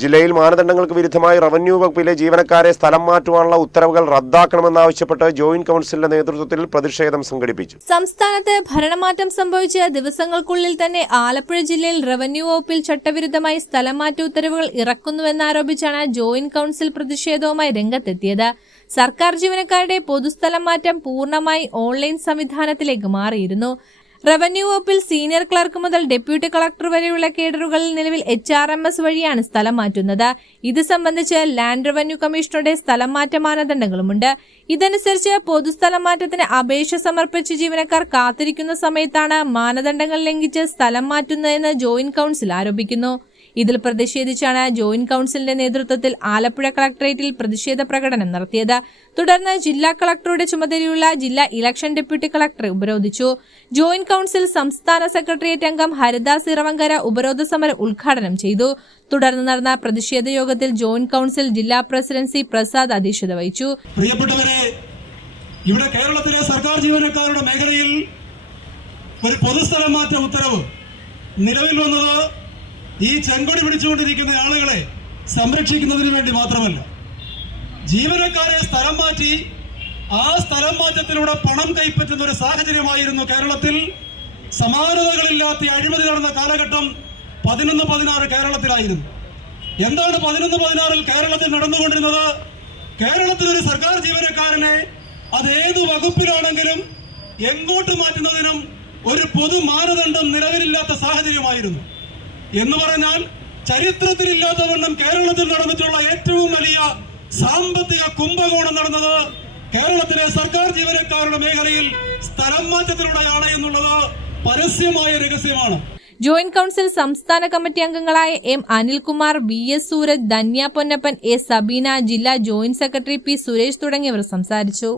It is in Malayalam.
ജില്ലയിൽ മാനദണ്ഡങ്ങൾക്ക് വിരുദ്ധമായി റവന്യൂ വകുപ്പിലെ ജീവനക്കാരെ സ്ഥലം മാറ്റുവാനുള്ള ഉത്തരവുകൾ റദ്ദാക്കണമെന്നാവശ്യപ്പെട്ട് ജോയിന്റ് കൌൺസിലിന്റെ നേതൃത്വത്തിൽ പ്രതിഷേധം സംഘടിപ്പിച്ചു. സംസ്ഥാനത്ത് ഭരണമാറ്റം സംഭവിച്ച ദിവസങ്ങൾക്കുള്ളിൽ തന്നെ ആലപ്പുഴ ജില്ലയിൽ റവന്യൂ വകുപ്പിൽ ചട്ടവിരുദ്ധമായി സ്ഥലം മാറ്റ ഉത്തരവുകൾ ഇറക്കുന്നുവെന്നാരോപിച്ചാണ് ജോയിന്റ് കൌൺസിൽ പ്രതിഷേധവുമായി രംഗത്തെത്തിയത്. സർക്കാർ ജീവനക്കാരുടെ പൊതുസ്ഥലം മാറ്റം പൂർണ്ണമായി ഓൺലൈൻ സംവിധാനത്തിലേക്ക് മാറിയിരുന്നു. റവന്യൂ വകുപ്പിൽ സീനിയർ ക്ലർക്ക് മുതൽ ഡെപ്യൂട്ടി കളക്ടർ വരെയുള്ള കേഡറുകളിൽ നിലവിൽ HRMS വഴിയാണ് സ്ഥലം മാറ്റുന്നത്. ഇത് സംബന്ധിച്ച് ലാൻഡ് റവന്യൂ കമ്മീഷണറുടെ സ്ഥലം മാറ്റ മാനദണ്ഡങ്ങളുമുണ്ട്. ഇതനുസരിച്ച് പൊതുസ്ഥലം മാറ്റത്തിന് അപേക്ഷ സമർപ്പിച്ച ജീവനക്കാർ കാത്തിരിക്കുന്ന സമയത്താണ് മാനദണ്ഡങ്ങൾ ലംഘിച്ച് സ്ഥലം മാറ്റുന്നതെന്ന് ജോയിന്റ് കൌൺസിൽ ആരോപിക്കുന്നു. ഇതിൽ പ്രതിഷേധിച്ചാണ് ജോയിന്റ് കൌൺസിലിന്റെ നേതൃത്വത്തിൽ ആലപ്പുഴ കളക്ടറേറ്റിൽ പ്രതിഷേധ പ്രകടനം നടത്തിയത്. തുടർന്ന് ജില്ലാ കളക്ടറുടെ ചുമതലയുള്ള ജില്ലാ ഇലക്ഷൻ ഡെപ്യൂട്ടി കളക്ടറെ ഉപരോധിച്ചു. ജോയിന്റ് കൌൺസിൽ സംസ്ഥാന സെക്രട്ടേറിയറ്റ് അംഗം ഹരിദാസ് ഇറവങ്കര ഉപരോധ സമരം ഉദ്ഘാടനം ചെയ്തു. തുടർന്ന് നടന്ന പ്രതിഷേധ യോഗത്തിൽ ജോയിന്റ് കൌൺസിൽ ജില്ലാ പ്രസിഡന്റ് സി പ്രസാദ് അധ്യക്ഷത വഹിച്ചു. പ്രിയപ്പെട്ടവരെ, ഇവിടെ കേരളത്തിലെ സർക്കാർ ജീവനക്കാരുടെ മേഖലയിൽ ഒരു പൊതുസ്ഥലം മാറ്റ ഉത്തരവ് നിലവിൽ വന്നത് ഈ ചെങ്കൊടി പിടിച്ചുകൊണ്ടിരിക്കുന്ന ആളുകളെ സംരക്ഷിക്കുന്നതിന് വേണ്ടി മാത്രമല്ല, ജീവനക്കാരെ സ്ഥലം മാറ്റി ആ സ്ഥലം മാറ്റത്തിലൂടെ പണം കൈപ്പറ്റുന്ന ഒരു സാഹചര്യമായിരുന്നു കേരളത്തിൽ. സമാനതകളില്ലാത്ത അഴിമതി നടന്ന കാലഘട്ടം 11-16 കേരളത്തിലായിരുന്നു. എന്താണ് 11-16 കേരളത്തിൽ നടന്നുകൊണ്ടിരുന്നത്? കേരളത്തിലൊരു സർക്കാർ ജീവനക്കാരനെ അതേത് വകുപ്പിലാണെങ്കിലും എങ്ങോട്ട് മാറ്റുന്നതിനും ഒരു പൊതു മാനദണ്ഡം നിലവിലില്ലാത്ത സാഹചര്യമായിരുന്നു. എന്ന് പറഞ്ഞാൽ ചരിത്രത്തിലില്ലാത്തവണ്ണം കേരളത്തിൽ നടന്നിട്ടുള്ള ഏറ്റവും വലിയ സാമ്പത്തിക കുംഭകോണം നടന്നത് കേരളത്തിലെ സർക്കാർ ജീവനക്കാരുടെ മേഖലയിൽ സ്ഥലം മാറ്റത്തിലൂടെയാണ് എന്നുള്ളത് പരസ്യമായ രഹസ്യമാണ്. ജോയിന്റ് കൌൺസിൽ സംസ്ഥാന കമ്മിറ്റി അംഗങ്ങളായ M. Anilkumar, VS Sooraj, Dhanya Ponnappan, A. Sabeena, ജില്ലാ ജോയിന്റ് സെക്രട്ടറി P. സുരേഷ് തുടങ്ങിയവർ സംസാരിച്ചു.